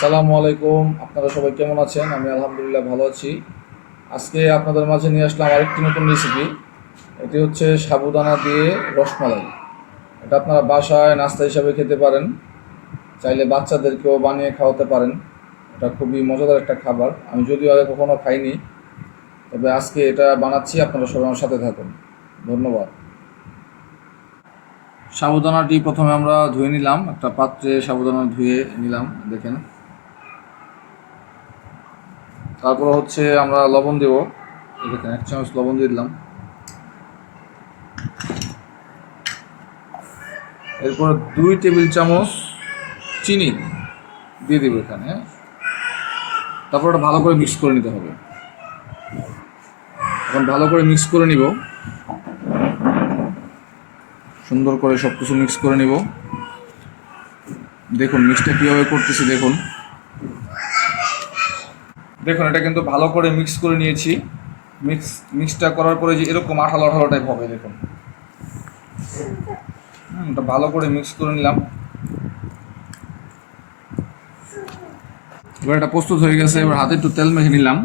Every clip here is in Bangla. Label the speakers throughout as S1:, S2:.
S1: আসসালামু আলাইকুম। আপনারা সবাই কেমন আছেন? আমি আলহামদুলিল্লাহ ভালো আছি। আজকে আপনাদের মাঝে নিয়ে আসলাম আরেকটি নতুন রেসিপি এটি হচ্ছে সাবুদানা দিয়ে রসমালাই। এটা আপনারা বাসায় নাস্তা হিসাবে খেতে পারেন। চাইলে বাচ্চাদেরকেও বানিয়ে খাওয়াতে পারেন। এটা খুবই মজাদার একটা খাবার। আমি যদিও আগে কখনো খাইনি। তবে আজকে এটা বানাচ্ছি। আপনারা সবাই আমার সাথে থাকুন। ধন্যবাদ। সাবুদানাটি প্রথমে আমরা ধুয়ে নিলাম। একটা পাত্রে সাবুদানা ধুয়ে নিলাম। দেখেন। তারপর হচ্ছে আমরা লবণ দেব। এই দেখেন এক চামচ লবণ দিয়ে দিলাম। এরপর দুই টেবিল চামচ চিনি দিয়ে দেবো এখানে? তারপর ওটা ভালো করে মিক্স করে নিতে হবে। এখন ভালো করে মিক্স করে নিব। সুন্দর করে সব কিছু মিক্স করে নিব। দেখুন মিক্সটা কীভাবে করতেছি দেখুন। দেখুন, এটা কিন্তু ভালো করে মিক্স করে নিয়েছি। মিক্স মিক্সটা করার পরে যে এরকম আঠালো আঠালো টাইপ হবে, দেখুন। এটা ভালো করে মিক্স করে নিলাম। এবার এটা প্রস্তুত হয়ে গেছে, এবার হাতে একটু তেল মেখে নিলাম।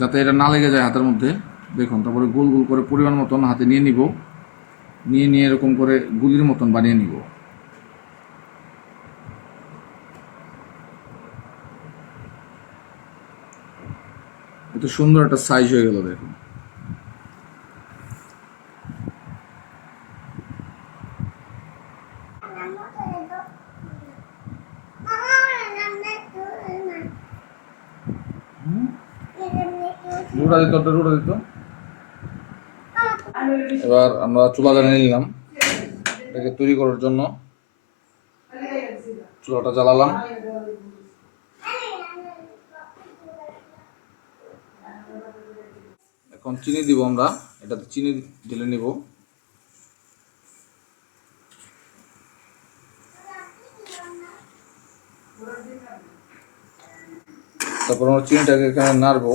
S1: যাতে এটা না লেগে যায় হাতের মধ্যে। দেখুন, তারপরে গোল গোল করে পরিমাণ মতন হাতে নিয়ে নিব। নিয়ে নিয়ে এরকম করে গুলির মতন বানিয়ে নিব। এত সুন্দর একটা সাইজ হয়ে গেল দেখুন। রুটা দিত একটা রুটা দিত। এবার আমরা চুলা জ্বালিয়ে নিলাম। এটাকে তৈরি করার জন্য চুলাটা জ্বালালাম। এখন চিনি দিব আমরা। এটাতে চিনি ঢেলে নিব। তারপর আমরা চিনিটাকে এখানে নাড়বো।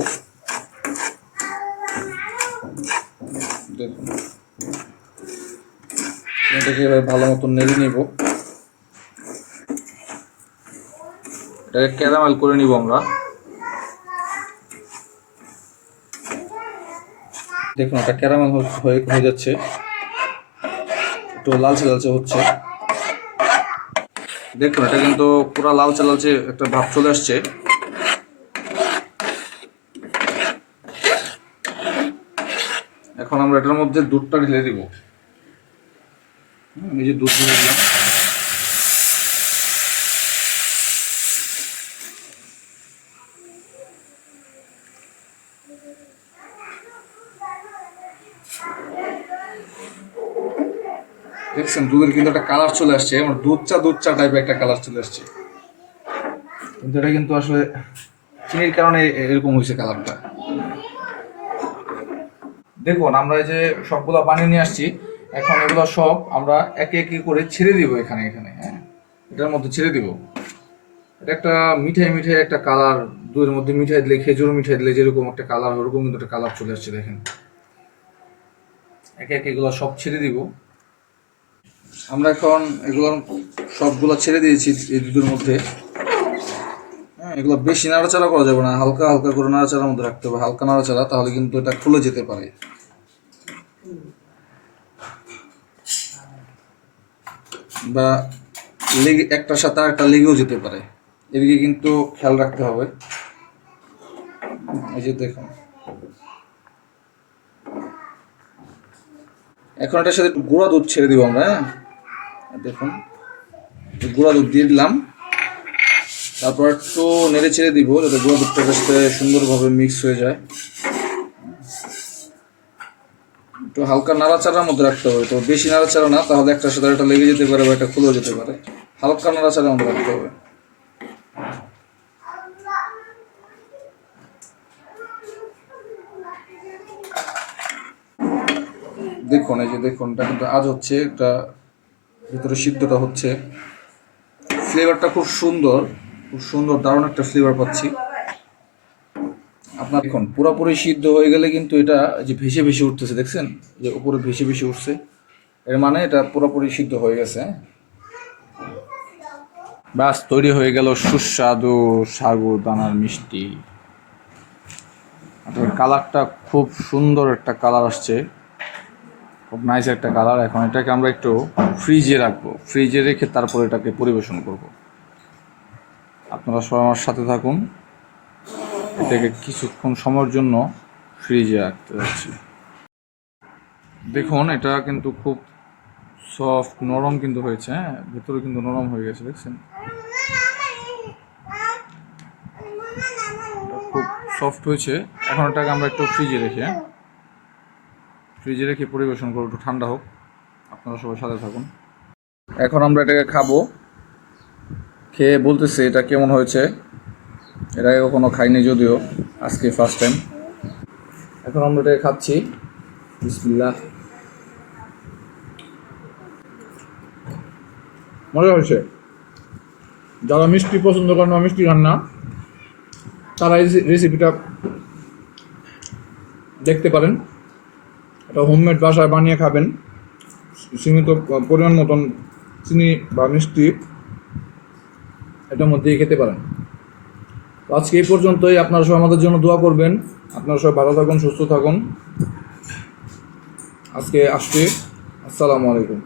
S1: চিনিটাকে এবার ভালো মতো নেড়ে নিব। এটাকে ক্যারামেল করে নিব আমরা। দেখুন এটা ক্যারামেল হয়ে হয়ে যাচ্ছে। একটু লালচে লালচে হচ্ছে। দেখুন, এটা কিন্তু পুরো লালচে লালচে একটা ভাব চলে আসছে। এখন আমরা এটার মধ্যে দুধটা ঢেলে দিব। এই যে দুধ ঢেলে দিলাম। দেখছেন, দুধের কিন্তু একটা কালার চলে আসছে আমার দুধ চা দুধ চা টাইপের একটা কালার চলে আসছে। কিন্তু এটা কিন্তু আসলে চিনির কারণে এরকম হয়েছে কালারটা দেখুন, আমরা এই যে সবগুলো বানিয়ে নিয়ে আসছি, এখন এগুলো সব আমরা একে একে করে ছেড়ে দিব এখানে এখানে হ্যাঁ? এটার মধ্যে ছেড়ে দিব। এটা একটা মিঠাই মিঠাই একটা কালার দুধের মধ্যে মিঠাই দিলে, খেজুর মিঠাই দিলে যেরকম একটা কালার ওরকম কিন্তু একটা কালার চলে আসছে, দেখেন। একে একে এগুলো সব ছেড়ে দিব। আমরা এখন এগুলো সবগুলো ছেড়ে দিয়েছি এই দুধের মধ্যে। হ্যাঁ এগুলো বেশি নাড়াচাড়া করা যাবে না। হালকা হালকা করে নাড়াচাড়ার মধ্যে রাখতে হবে। হালকা নাড়াচাড়া, তাহলে কিন্তু এটা খুলে যেতে পারে। বা লেগে, একটার সাথে একটা লেগেও যেতে পারে। এদিকে কিন্তু খেয়াল রাখতে হবে। এই যে দেখুন। এখন এটার সাথে গুঁড়া দুধ ছেড়ে দিব আমরা হ্যাঁ? দেখুন গুঁড়া দুধ দিয়ে দিলাম। তারপর একটু নেড়ে ছেড়ে দিব, যাতে গুঁড়া দুধটার সাথে সুন্দরভাবে মিক্স হয়ে যায়। একটু হালকা নাড়াচাড়ার মধ্যে রাখতে হবে, তো বেশি নাড়াচাড়া না, তাহলে একটার সাথে একটা লেগে যেতে পারে বা একটা খুলেও যেতে পারে। হালকা নাড়াচাড়ার মধ্যে রাখতে হবে। দেখুন, এই যে দেখুন, এটা কিন্তু আজ হচ্ছে একটা ভিতরে সিদ্ধটা হচ্ছে। ফ্লেভারটা খুব সুন্দর খুব সুন্দর, দারুণ একটা ফ্লেভার পাচ্ছি। আপনার দেখুন, পুরোপুরি সিদ্ধ হয়ে গেলে কিন্তু এটা যে ভেসে ভেসে উঠতেছে, দেখছেন? যে উপরে ভেসে ভেসে উঠছে। এর মানে এটা পুরোপুরি সিদ্ধ হয়ে গেছে। ব্যাস, তৈরি হয়ে গেল সুস্বাদু সাগু দানার মিষ্টি। কালারটা খুব সুন্দর একটা কালার আসছে। খুব নাইস একটা কালার এখন এটাকে আমরা একটু ফ্রিজে রাখব। ফ্রিজে রেখে তারপর এটাকে পরিবেশন করব। আপনারা সবাই আমার সাথে থাকুন। এটাকে কিছুক্ষণ সময়ের জন্য ফ্রিজে রাখতে যাচ্ছি। দেখুন, এটা কিন্তু খুব সফট নরম কিন্তু হয়েছে হ্যাঁ? ভেতরে কিন্তু নরম হয়ে গেছে, দেখছেন? খুব সফট হয়েছে। এখন এটাকে আমরা একটু ফ্রিজে রেখে? ফ্রিজে রেখে পরিবেশন করব একটু ঠান্ডা হোক। আপনারা সবাই সাথে থাকুন। এখন আমরা এটাকে খাব। খেয়ে বলতেছে, এটা কেমন হয়েছে? আগে কখনো খাইনি যদিও, আজকে ফার্স্ট টাইম এখন আমরা এটাকে খাচ্ছি। বিসমিল্লাহ। মজা হয়েছে? যারা মিষ্টি পছন্দ করেন না, মিষ্টি খান না, তারা এই রেসিপিটা দেখতে পারেন। এটা হোমমেড বাসায় বানিয়ে খাবেন। সীমিত পরিমাণ মতন চিনি বা মিষ্টি এটার মধ্যেই খেতে পারেন। আজকে এই পর্যন্তই। আপনারা সব আমাদের জন্য দোয়া করবেন। আপনারা সব ভালো থাকুন, সুস্থ থাকুন। আজকে আসছি। আসসালামু আলাইকুম।